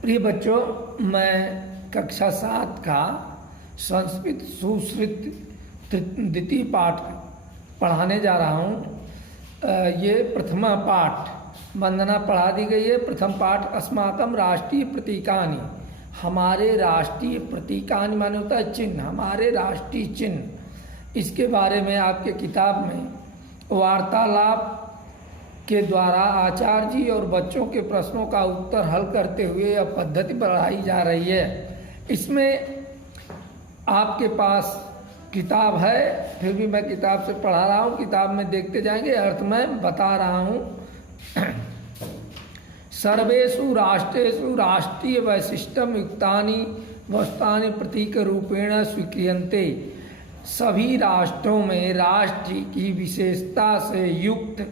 प्रिय बच्चों, मैं कक्षा 7 का संस्कृत सुश्रुत द्वितीय पाठ पढ़ाने जा रहा हूँ। ये प्रथमा पाठ वंदना पढ़ा दी गई है। प्रथम पाठ अस्माकं राष्ट्रीय प्रतीकानि, हमारे राष्ट्रीय प्रतीकानि माने होता है चिन्ह, हमारे राष्ट्रीय चिन्ह। इसके बारे में आपके किताब में वार्तालाप के द्वारा आचार्य जी और बच्चों के प्रश्नों का उत्तर हल करते हुए यह पद्धति बढ़ाई जा रही है। इसमें आपके पास किताब है, फिर भी मैं किताब से पढ़ा रहा हूँ, किताब में देखते जाएंगे, अर्थ मैं बता रहा हूँ। सर्वेषु राष्ट्रेषु राष्ट्रीय वैशिष्ट्यम युक्तानि वस्तुनि प्रतीक रूपेण स्वीक्रियन्ते, सभी राष्ट्रों में राष्ट्र की विशेषता से युक्त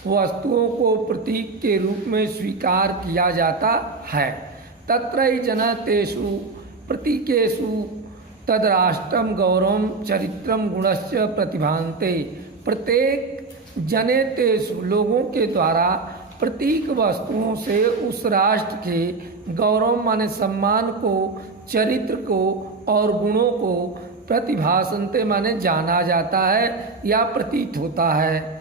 वस्तुओं को प्रतीक के रूप में स्वीकार किया जाता है। तत्रैव जन तेषु प्रतीकेषु तद्राष्ट्रं गौरवं चरित्रं गुणश्च प्रतिभान्ते, प्रत्येक जने तेषु लोगों के द्वारा प्रतीक वस्तुओं से उस राष्ट्र के गौरव माने सम्मान को, चरित्र को और गुणों को प्रतिभासन्ते माने जाना जाता है या प्रतीत होता है।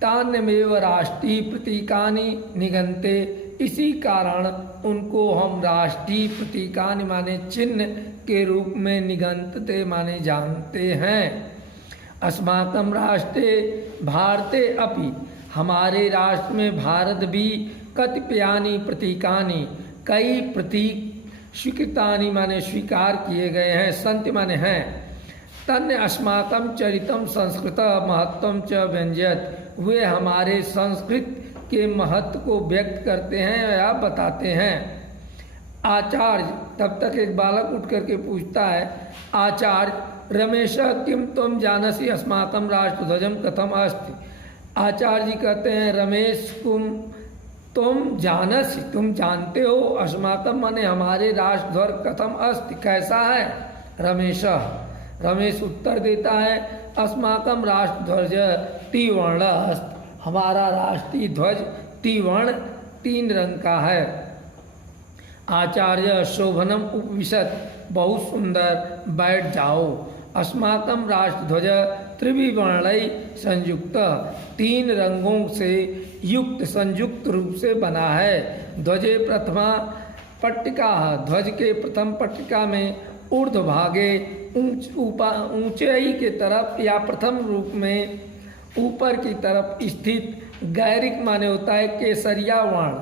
तान्यमेव राष्ट्रीय प्रतीकानि निगन्ते, इसी कारण उनको हम राष्ट्रीय प्रतीकानि माने चिन्ह के रूप में निगन्ते माने जानते हैं। अस्माकं राष्ट्रे भारते अपि, हमारे राष्ट्र में भारत भी कतिपयानि प्रतीकानि, कई प्रतीक स्वीकृतानि माने स्वीकार किए गए हैं, संति माने हैं। तन्य अस्माकं चरितं संस्कृत महत्वं च व्यंजयत, वे हमारे संस्कृत के महत्व को व्यक्त करते हैं या बताते हैं। आचार्य, तब तक एक बालक उठ करके पूछता है, आचार्य रमेश किम तुम जानसी अस्माकं राष्ट्रध्वजम कथम अस्ति। आचार्य जी कहते हैं, रमेश तुम जानसी, तुम जानते हो, अस्माकं माने हमारे राष्ट्रध्वज कथम अस्ति, कैसा है। रमेश उत्तर देता है, अस्माकं राष्ट्रध्वज त्रिवर्ण अस्ति, हमारा राष्ट्रीय ध्वज त्रिवर्ण 3 रंग का है। आचार्य शोभनम उपविशत, बहुत सुंदर, बैठ जाओ। अस्माकं राष्ट्रध्वज त्रिविवर्णै संयुक्त, 3 रंगों से युक्त संयुक्त रूप से बना है। ध्वजे प्रथमा पट्टिका, ध्वज के प्रथम पट्टिका में ऊर्ध्व भागे ऊंचाई के तरफ या प्रथम रूप में ऊपर की तरफ स्थित गैरिक माने होता है केसरिया वर्ण,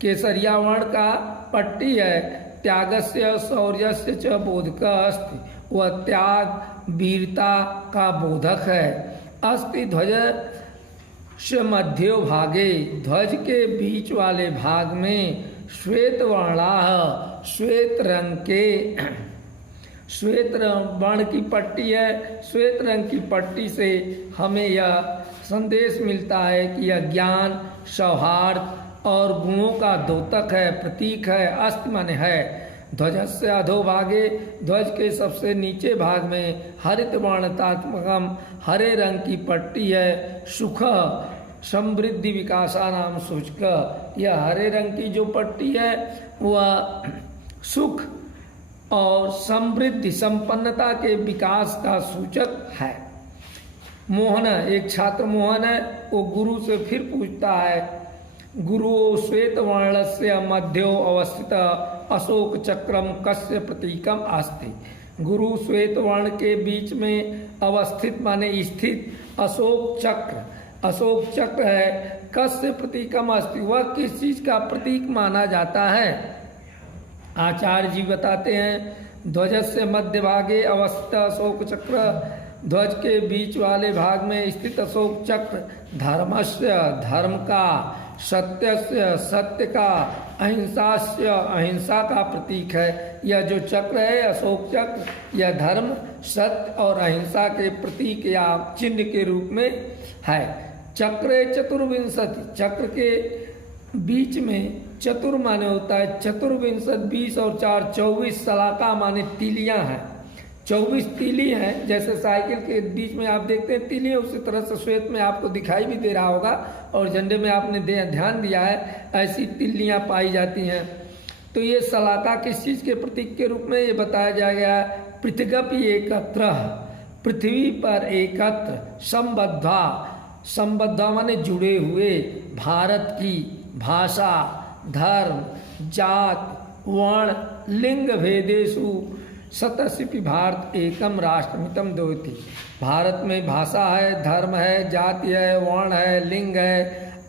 केसरिया वर्ण का पट्टी है। त्यागस्य शौर्यस्य च बोधक अस्ति, वह त्याग वीरता का बोधक है। अस्ति ध्वज से मध्यो भागे, ध्वज के बीच वाले भाग में श्वेत वर्णाः, श्वेत रंग के, श्वेत वर्ण की पट्टी है। श्वेत रंग की पट्टी से हमें यह संदेश मिलता है कि यह ज्ञान, सौहार्द और गुणों का द्योतक है, प्रतीक है। अस्त माने है। ध्वजस्य अधोभागे, ध्वज के सबसे नीचे भाग में हरित वर्णतात्मकम, हरे रंग की पट्टी है। सुख समृद्धि विकासा नाम सूचक, यह हरे रंग की जो पट्टी है वह सुख और समृद्धि संपन्नता के विकास का सूचक है। मोहन, एक छात्र मोहन है, वो गुरु से फिर पूछता है, गुरु श्वेत वर्णस्य मध्यो अवस्थित अशोक चक्रम कस्य प्रतीकम अस्ति। गुरु श्वेत वर्ण के बीच में अवस्थित माने स्थित अशोक चक्र है। कस्य प्रतीकम अस्ति, वह किस चीज का प्रतीक माना जाता है। आचार्य जी बताते हैं, ध्वज से मध्य भागे अवस्थित अशोक चक्र, ध्वज के बीच वाले भाग में स्थित अशोक चक्र धर्मस्य, धर्म का, सत्यस्य, सत्य का, अहिंसास्य, अहिंसा का प्रतीक है। यह जो चक्र है अशोक चक्र, यह धर्म, सत्य और अहिंसा के प्रतीक या चिन्ह के रूप में है। चक्रे चतुर्विंशति, चक्र के बीच में चतुर माने होता है चतुर्विंशत, 20 और 4 24 सलाका माने तीलियां हैं। 24 तीली हैं, जैसे साइकिल के बीच में आप देखते हैं तीली है, उसी तरह से श्वेत में आपको दिखाई भी दे रहा होगा और झंडे में आपने ध्यान दिया है, ऐसी तिल्लियां पाई जाती हैं। तो ये शलाका किस चीज़ के प्रतीक के रूप में ये बताया जाएगा, पृथ्वी एकत्र, पृथ्वी पर एकत्र, संबद्धा, संबद्धा माने जुड़े हुए, भारत की भाषा, धर्म, जात, वर्ण, लिंग भेदेषु सतसिपि भारत एकम राष्ट्रमितम द्योति। भारत में भाषा है, धर्म है, जाति है, वर्ण है, लिंग है,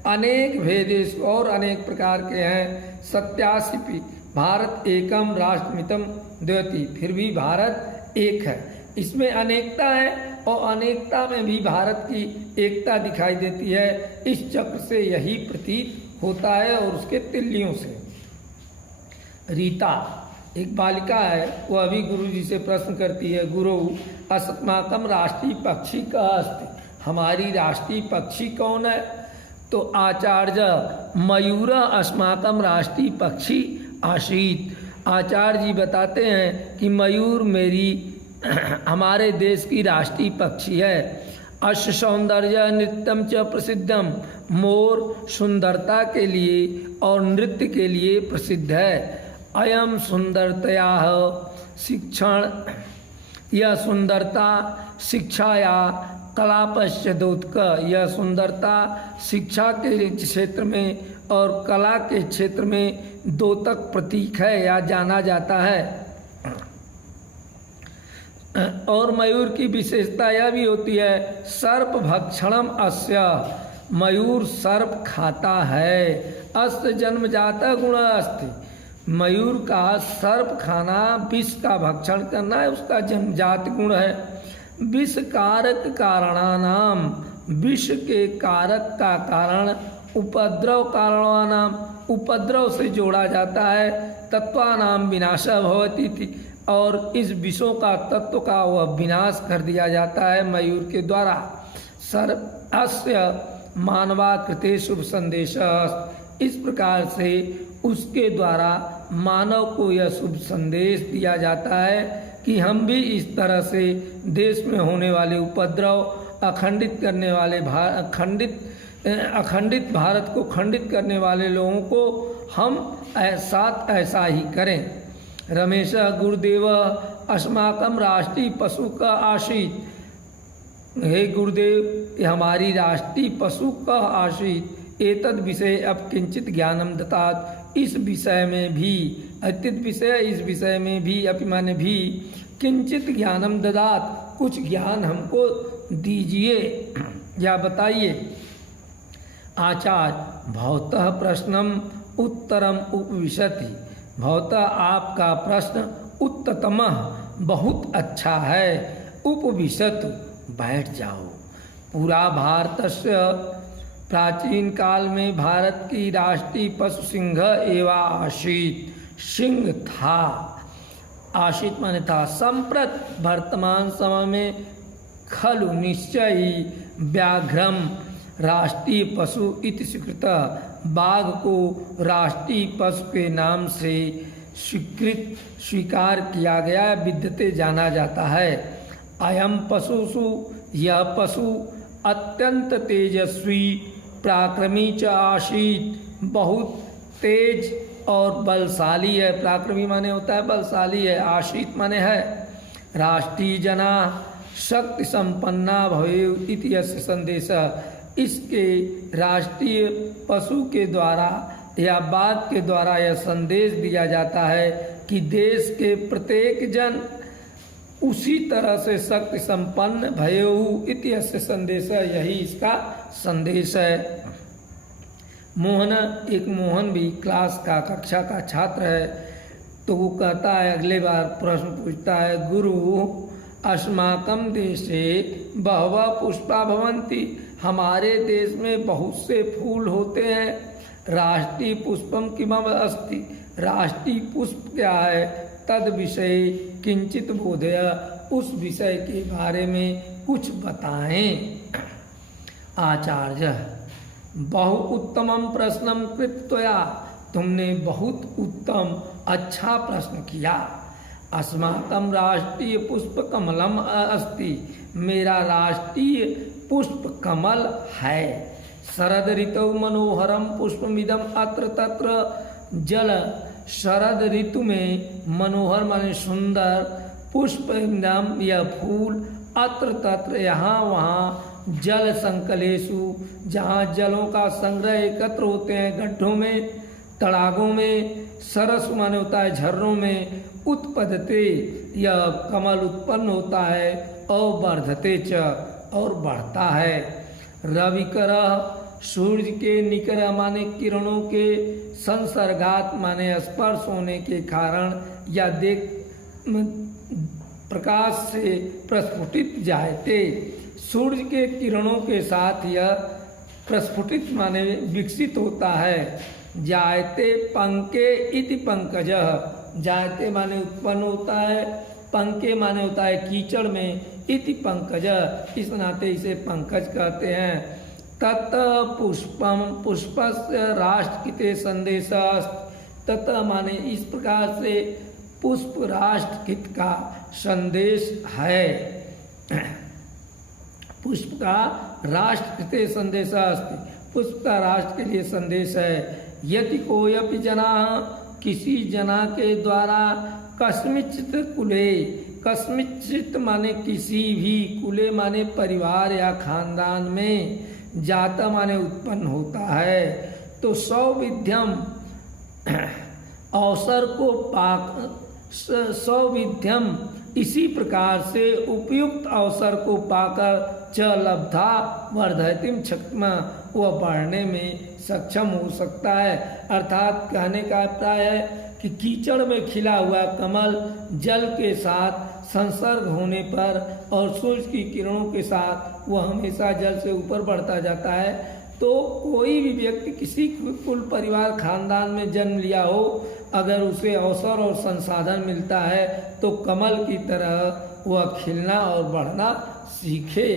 अनेक भेदेषु और अनेक प्रकार के हैं। 87 भारत एकम राष्ट्रमितम द्योति, फिर भी भारत एक है। इसमें अनेकता है और अनेकता में भी भारत की एकता दिखाई देती है। इस चक्र से यही प्रतीत होता है और उसके तिल्लियों से। रीता एक बालिका है, वह अभी गुरु जी से प्रश्न करती है, गुरु अस्माकम राष्ट्रीय पक्षी कः अस्ति, हमारी राष्ट्रीय पक्षी कौन है? तो आचार्य मयूर अस्माकम राष्ट्रीय पक्षी आसीत। आचार्य जी बताते हैं कि मयूर मेरी हमारे देश की राष्ट्रीय पक्षी है। अश्व सौंदर्य नृत्यम च प्रसिद्धम, मोर सुंदरता के लिए और नृत्य के लिए प्रसिद्ध है। अयम सुंदरतया शिक्षण, यह सुंदरता शिक्षाया कलापश्चोदक, यह सुंदरता शिक्षा के क्षेत्र में और कला के क्षेत्र में द्योतक प्रतीक है या जाना जाता है। और मयूर की विशेषता यह भी होती है, सर्प भक्षणम अस्य, मयूर सर्प खाता है। अस्त जन्मजाता गुण अस्ति, मयूर का सर्प खाना, विष का भक्षण करना है उसका जन्मजात गुण है। विष कारक कारणानाम, विष के कारक का कारण, उपद्रव कारणवानाम, उपद्रव से जोड़ा जाता है। तत्वानाम विनाशः भवति थी, और इस विषों का तत्व का वह विनाश कर दिया जाता है मयूर के द्वारा। सर्प अस्य मानवाकृते शुभ संदेश, इस प्रकार से उसके द्वारा मानव को यह शुभ संदेश दिया जाता है कि हम भी इस तरह से देश में होने वाले उपद्रव, अखंडित करने वाले अखंडित भारत को खंडित करने वाले लोगों को हम साथ ऐसा ही करें। रमेश गुरुदेव अस्माकम राष्ट्रीय पशु का आशीत, हे गुरुदेव ये हमारी राष्ट्रीय पशु का आशीत। एतद विषय अब किंचित ज्ञानम दत्तात्, इस विषय में भी, अत्यंत विषय इस विषय में भी, अपिमाने भी, किंचित ज्ञानम ददात, कुछ ज्ञान हमको दीजिए या बताइए। आचार्य भवतः प्रश्नम उत्तरम उपविशति, भवतः आपका प्रश्न उत्तमः बहुत अच्छा है, उपविशत बैठ जाओ। पूरा भारतस्य, प्राचीन काल में भारत की राष्ट्रीय पशु सिंह एवं आसीत, सिंह था, आसीत माने था। संप्रत वर्तमान समय में खलु निश्चय ही व्याघ्रम राष्ट्रीय पशु इति स्वीकृत, बाघ को राष्ट्रीय पशु के नाम से स्वीकार किया गया, विद्यते जाना जाता है। अयम पशुषु, यह पशु अत्यंत तेजस्वी पराक्रमी च आसीत, बहुत तेज और बलशाली है। पराक्रमी माने होता है बलशाली है, आसीत माने है। राष्ट्रीय जना शक्ति संपन्ना भवेयुः इति यस्य संदेश, इसके राष्ट्रीय पशु के द्वारा या बाघ के द्वारा यह संदेश दिया जाता है कि देश के प्रत्येक जन उसी तरह से शक्ति संपन्न भवेयुः इति यस्य संदेश, यही इसका संदेश है। मोहन, एक मोहन भी क्लास का कक्षा का छात्र है, तो वो कहता है, अगले बार प्रश्न पूछता है, गुरु अस्माकं देशे बहवः पुष्पा भवन्ति, हमारे देश में बहुत से फूल होते हैं। राष्ट्रीय पुष्पम किमम अस्ति, राष्ट्रीय पुष्प क्या है? तद विषय किंचित बोधय, उस विषय के बारे में कुछ बताएं। आचार्य बहु उत्तमम प्रश्नम कृत्वया, तुमने बहुत उत्तम अच्छा प्रश्न किया। अस्माकं राष्ट्रीय पुष्प कमलम अस्ति, मेरा राष्ट्रीय पुष्प कमल है। शरद ऋतौ मनोहरम पुष्पमिदम अत्र तत्र जल शरद ऋतु में मनोहर माने सुंदर, पुष्प यह फूल, अत्र तत्र यहाँ वहाँ, जल संकलेशु जहाँ जलों का संग्रह एकत्र होते हैं, गड्ढों में, तड़ागों में, सरस माने होता है झर्रों में, उत्पदते यह कमल उत्पन्न होता है, और वर्धते च और बढ़ता है। रविकरः सूर्य के निकर माने किरणों के, संसर्गात माने स्पर्श होने के कारण, या देख प्रकाश से प्रस्फुटित जायते, सूर्य के किरणों के साथ यह प्रस्फुटित माने विकसित होता है। जायते पंके इति पंकजः, जायते माने उत्पन्न होता है, पंके माने होता है कीचड़ में, इति पंकजः इस नाते इसे पंकज कहते हैं। तत पुष्पम पुष्पस्य राष्ट्रकिते संदेशः, तत माने इस प्रकार से पुष्प राष्ट्रकित का संदेश है। पुष्प का राष्ट्रकृते संदेशः अस्ति, पुष्प का राष्ट्र के लिए संदेश है। यदि कोयपि जना, किसी जना के द्वारा, कस्मिंश्चित् कुले, कस्मिंश्चित् माने किसी भी, कुले माने परिवार या खानदान में, जाता माने उत्पन्न होता है, तो सौविध्यम अवसर को पाक, सौविध्यम इसी प्रकार से उपयुक्त अवसर को पाकर, च लब्धा वर्धयतिम क्षमा वह बढ़ने में सक्षम हो सकता है। अर्थात कहने का अभिप्राय है कि कीचड़ में खिला हुआ कमल जल के साथ संसर्ग होने पर और सूर्य की किरणों के साथ वह हमेशा जल से ऊपर बढ़ता जाता है। तो कोई भी व्यक्ति किसी कुल परिवार खानदान में जन्म लिया हो, अगर उसे अवसर और संसाधन मिलता है तो कमल की तरह वह खिलना और बढ़ना सीखे।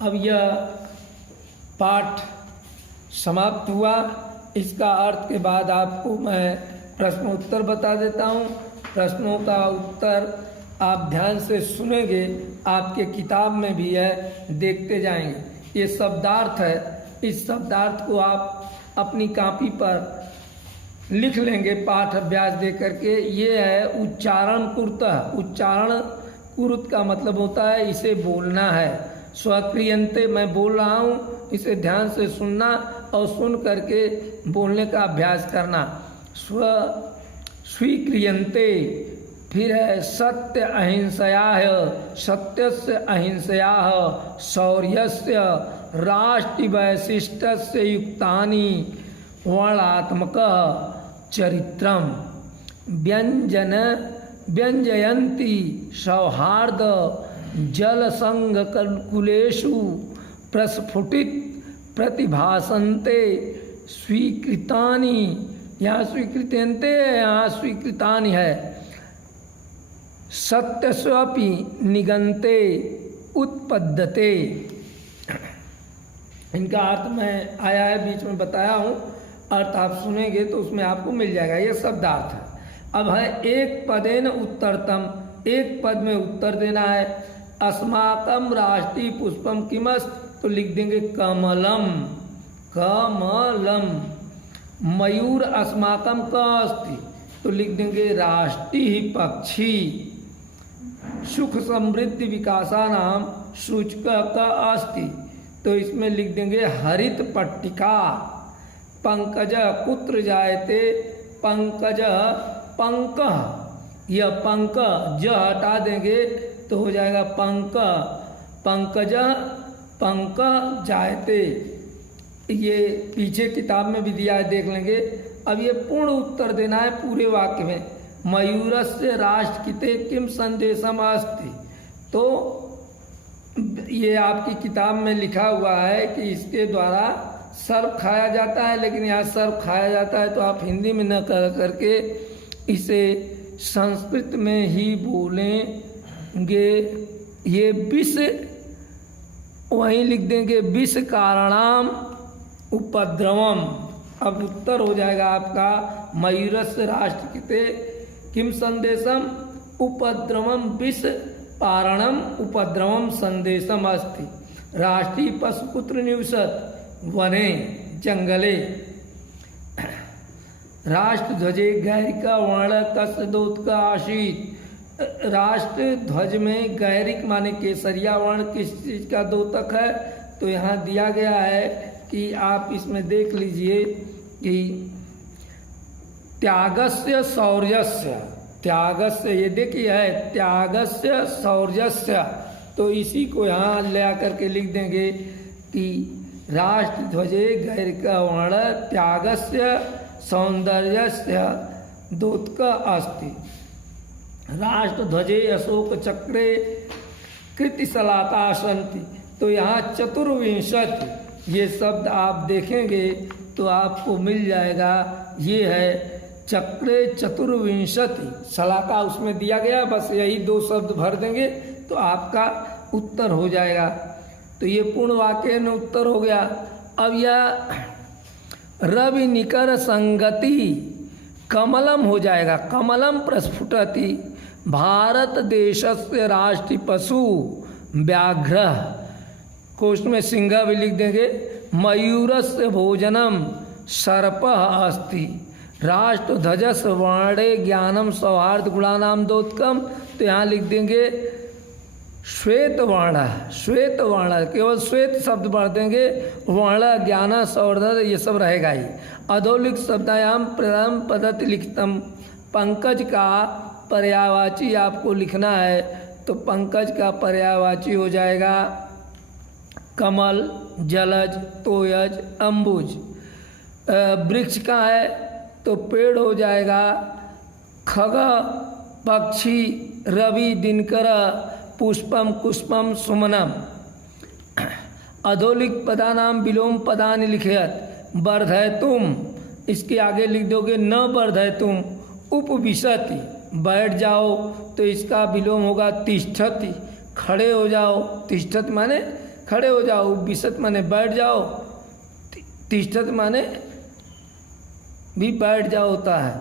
अब यह पाठ समाप्त हुआ। इसका अर्थ के बाद आपको मैं प्रश्न उत्तर बता देता हूँ। प्रश्नों का उत्तर आप ध्यान से सुनेंगे, आपके किताब में भी है, देखते जाएंगे। ये शब्दार्थ है, इस शब्दार्थ को आप अपनी कॉपी पर लिख लेंगे पाठ अभ्यास दे करके। ये है उच्चारण कुरुतः। उच्चारण कुरुत का मतलब होता है इसे बोलना है। स्वक्रियन्ते मैं बोल रहा हूँ, इसे ध्यान से सुनना और सुन करके बोलने का अभ्यास करना। स्वीक्रियन्ते, फिर है सत्य अहिंसयाः, सत्यस्य अहिंसयाः, शौर्यस्य राष्ट्रवैशिष्ट्यस्य युक्तानि वर्णात्मकः चरित्रं व्यञ्जयन्ति सौहार्द जलसंगकुलेषु प्रस्फुटित प्रतिभासन्ते स्वीकृतानि, यहाँ स्वीकृत्यन्ते, यहाँ स्वीकृतानि है। सत्यस्वपि निगन्ते उत्पद्यते। इनका अर्थ मैं आया है, बीच में बताया हूँ, अर्थ आप सुनेंगे तो उसमें आपको मिल जाएगा। ये शब्दार्थ है। अब है एक पदेन उत्तरतम, एक पद में उत्तर देना है। अस्माकम राष्ट्रीय पुष्पम किमस्त, तो लिख देंगे कमलम, कमलम। मयूर अस्माकम का अस्ति, तो लिख देंगे राष्ट्रीय पक्षी। सुख समृद्धि विकासा नाम सूचक का अस्ति, तो इसमें लिख देंगे हरित पट्टिका। पंकज कुत्र जायते, पंकज पंक, यह पंक ज हटा देंगे तो हो जाएगा पंक, पंकज पंक जायते। ये पीछे किताब में भी दिया है, देख लेंगे। अब ये पूर्ण उत्तर देना है पूरे वाक्य में। मयूरस्य राष्ट्रकिते किम संदेशम अस्ति, तो ये आपकी किताब में लिखा हुआ है कि इसके द्वारा सर्प खाया जाता है, लेकिन यहाँ सर्प खाया जाता है तो आप हिंदी में न कर करके इसे संस्कृत में ही बोलेंगे। ये विष वहीं लिख देंगे विष कारणम उपद्रवम। अब उत्तर हो जाएगा आपका मयूरस्य राष्ट्रकिते किम संदेशम उपद्रवम विष पारणम उपद्रवम संदेशम अस्ति। राष्ट्रीय पशुपुत्र निवसत वने, जंगले, राष्ट्र ध्वजे गैरिका वर्ण कस्यदोत्क आशीत। राष्ट्र ध्वज में गैरिक माने केसरिया वर्ण किस चीज़ का दोतक है, तो यहाँ दिया गया है कि आप इसमें देख लीजिए कि त्यागस्य शौर्यस्य, त्यागस्य ये देखिए है त्यागस्य शौर्यस्य, तो इसी को यहाँ ले आकर के लिख देंगे कि राष्ट्र ध्वजे गैरिका वर्ण त्यागस्य सौंदर्यस्य दोतक अस्ति। राष्ट्र ध्वजे अशोक चक्रे कृतिशलाका सन्ति, तो यहाँ चतुर्विंशति ये शब्द आप देखेंगे तो आपको मिल जाएगा। ये है चक्रे चतुर्विंशति, शलाका उसमें दिया गया, बस यही 2 शब्द भर देंगे तो आपका उत्तर हो जाएगा। तो ये पूर्ण वाक्य में उत्तर हो गया। अब यह रवि निकर संगति कमलम हो जाएगा, कमलम प्रस्फुटति। भारत देशस्य राष्ट्रीय पशु व्याघ्र, कोष्ठ में सिंह भी लिख देंगे। मयूरस्य भोजनम सर्पः अस्ति। राष्ट्र ध्वजस वर्णे ज्ञानम सौहार्द गुणानाम दोत्कम, तो यहाँ लिख देंगे श्वेत वर्ण, श्वेत वर्ण, केवल श्वेत शब्द पढ़ देंगे, वर्ण ज्ञान सौहार्द ये सब रहेगा ही। अधोलिख शब्दायाम प्रथम पद्धति लिखतम, पंकज का पर्यायवाची आपको लिखना है, तो पंकज का पर्यायवाची हो जाएगा कमल, जलज, तोयज, अम्बुज। वृक्ष का है तो पेड़ हो जाएगा खग, पक्षी, रवि, दिनकर, पुष्पम, कुष्पम, सुमनम। अधोलिख पदानाम विलोम पदानि लिखेत, वर्धयतुम, इसके आगे लिख दोगे न वर्धयतुम, उपविशति, बैठ जाओ, तो इसका विलोम होगा तिष्ठति, खड़े हो जाओ, तिष्ठत माने खड़े हो जाओ, उपविशत माने बैठ जाओ, तिष्ठत माने भी बैठ जाओ होता है।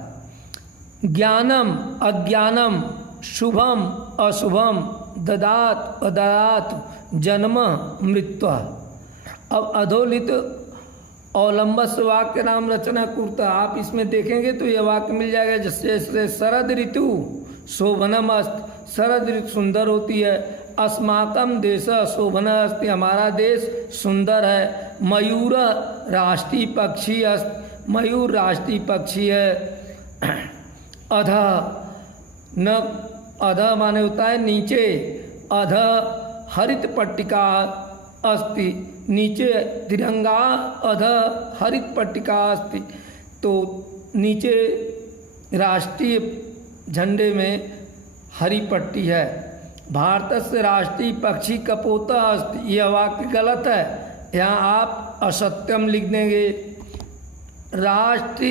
ज्ञानम, अज्ञानम, शुभम, अशुभम, ददात, अददात, जन्म, मृत्यु। अब अधोलित अवलंबस वाक्य नाम रचना कुर्ता, आप इसमें देखेंगे तो यह वाक्य मिल जाएगा जैसे शरद ऋतु शोभनम अस्त, शरद ऋतु सुंदर होती है। अस्माकम देश शोभन अस्ति, हमारा देश सुंदर है। मयूर राष्ट्रीय पक्षी अस्त, मयूर राष्ट्रीय पक्षी है। अध न, अध माने होता है नीचे, अध हरित पट्टिका अस्ति, नीचे तिरंगा, अध हरित पट्टिका अस्ति, तो नीचे राष्ट्रीय झंडे में हरी पट्टी है। भारत से राष्ट्रीय पक्षी कपोता अस्ति, यह वाक्य गलत है, यहाँ आप असत्यम लिख देंगे। राष्ट्र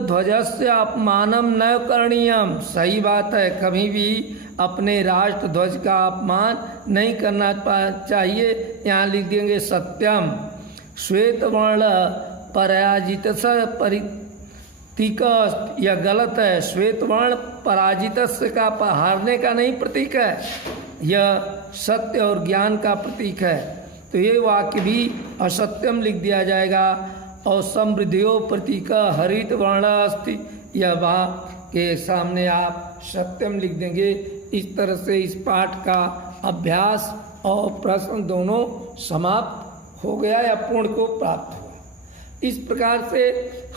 ध्वजस्य अपमानम न करणीयम, सही बात है, कभी भी अपने राष्ट्र ध्वज का अपमान नहीं करना चाहिए, यहाँ लिख देंगे सत्यम। श्वेत वर्ण पराजित प्रतीक, यह गलत है, श्वेत वर्ण पराजित का हारने का नहीं प्रतीक है, यह सत्य और ज्ञान का प्रतीक है, तो ये वाक्य भी असत्यम लिख दिया जाएगा। और समृद्धियो प्रतीक हरित वर्ण अस्ति, यह वाक्य के सामने आप सत्यम लिख देंगे। इस तरह से इस पाठ का अभ्यास और प्रश्न दोनों समाप्त हो गया या पूर्ण को प्राप्त हुआ। इस प्रकार से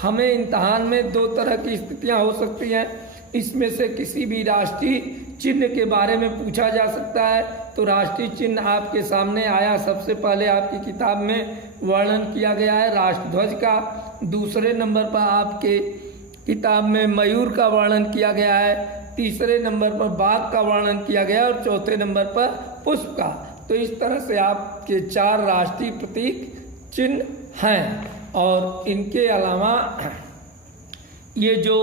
हमें इम्तहान में 2 तरह की स्थितियां हो सकती हैं, इसमें से किसी भी राष्ट्रीय चिन्ह के बारे में पूछा जा सकता है, तो राष्ट्रीय चिन्ह आपके सामने आया, सबसे पहले आपकी किताब में वर्णन किया गया है राष्ट्रध्वज का, दूसरे नंबर पर आपके किताब में मयूर का वर्णन किया गया है, तीसरे नंबर पर बाघ का वर्णन किया गया और चौथे नंबर पर पुष्प का। तो इस तरह से आपके 4 राष्ट्रीय प्रतीक चिन्ह हैं। और इनके अलावा ये जो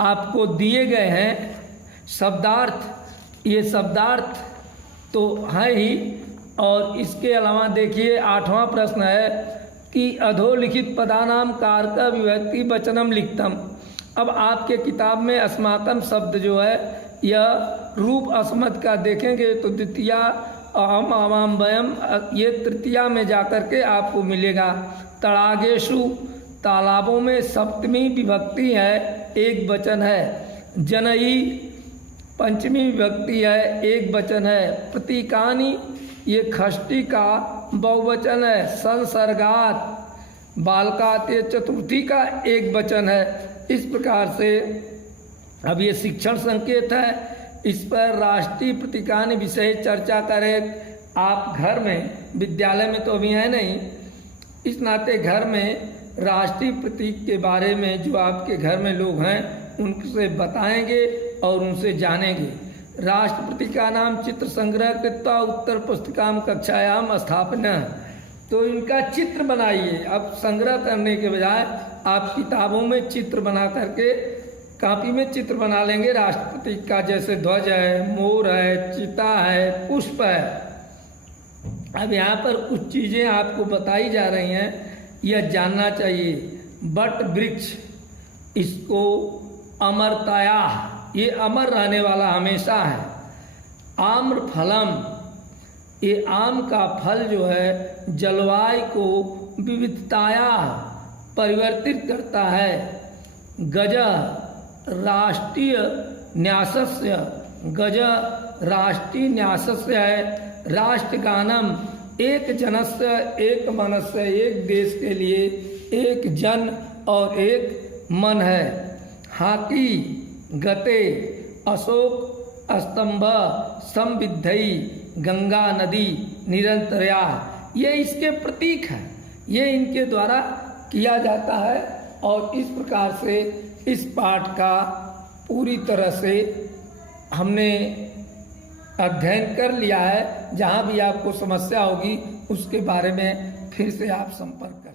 आपको दिए गए हैं शब्दार्थ, ये शब्दार्थ तो है ही, और इसके अलावा देखिए 8वां प्रश्न है कि अधोलिखित पदानाम कारक विभक्ति वचनम लिखतम। अब आपके किताब में अस्माकम शब्द जो है यह रूप अस्मद का देखेंगे तो द्वितीया, अहम, अवाम, वयम, ये तृतीया में जाकर के आपको मिलेगा। तड़ागेशु, तालाबों में सप्तमी विभक्ति है, एक वचन है। जनई पंचमी विभक्ति है, एक वचन है। प्रतीकानि ये षष्ठी का बहुवचन है। संसर्गात बालकात ये चतुर्थी का एक वचन है। इस प्रकार से अब ये शिक्षण संकेत है। इस पर राष्ट्रीय प्रतीकानि विषय चर्चा करें। आप घर में, विद्यालय में तो अभी है नहीं, इस नाते घर में राष्ट्रीय प्रतीक के बारे में जो आपके घर में लोग हैं उनसे बताएंगे और उनसे जानेंगे। राष्ट्र प्रतीक का नाम चित्र संग्रह कृत्वा उत्तर पुस्तिकाम कक्षायाम स्थापना। तो इनका चित्र बनाइए। अब संग्रह करने के बजाय आप किताबों में चित्र बना करके कॉपी में चित्र बना लेंगे राष्ट्र प्रतीक का, जैसे ध्वज है, मोर है, चिता है, पुष्प है। अब यहाँ पर कुछ चीज़ें आपको बताई जा रही हैं, यह जानना चाहिए। बट वृक्ष, इसको अमरताया, ये अमर रहने वाला हमेशा है। आम्र फलम, ये आम का फल जो है जलवायु को विविधताया परिवर्तित करता है। गज राष्ट्रीय न्यासस्य, गज राष्ट्रीय न्यासस्य है। राष्ट्रगानम एक जनस्य एक मनस्य, एक देश के लिए एक जन और एक मन है। हाथी गते अशोक स्तंभ संविद्धई गंगा नदी निरंतरया, ये इसके प्रतीक हैं। ये इनके द्वारा किया जाता है। और इस प्रकार से इस पाठ का पूरी तरह से हमने अध्ययन कर लिया है। जहाँ भी आपको समस्या होगी उसके बारे में फिर से आप संपर्क करें।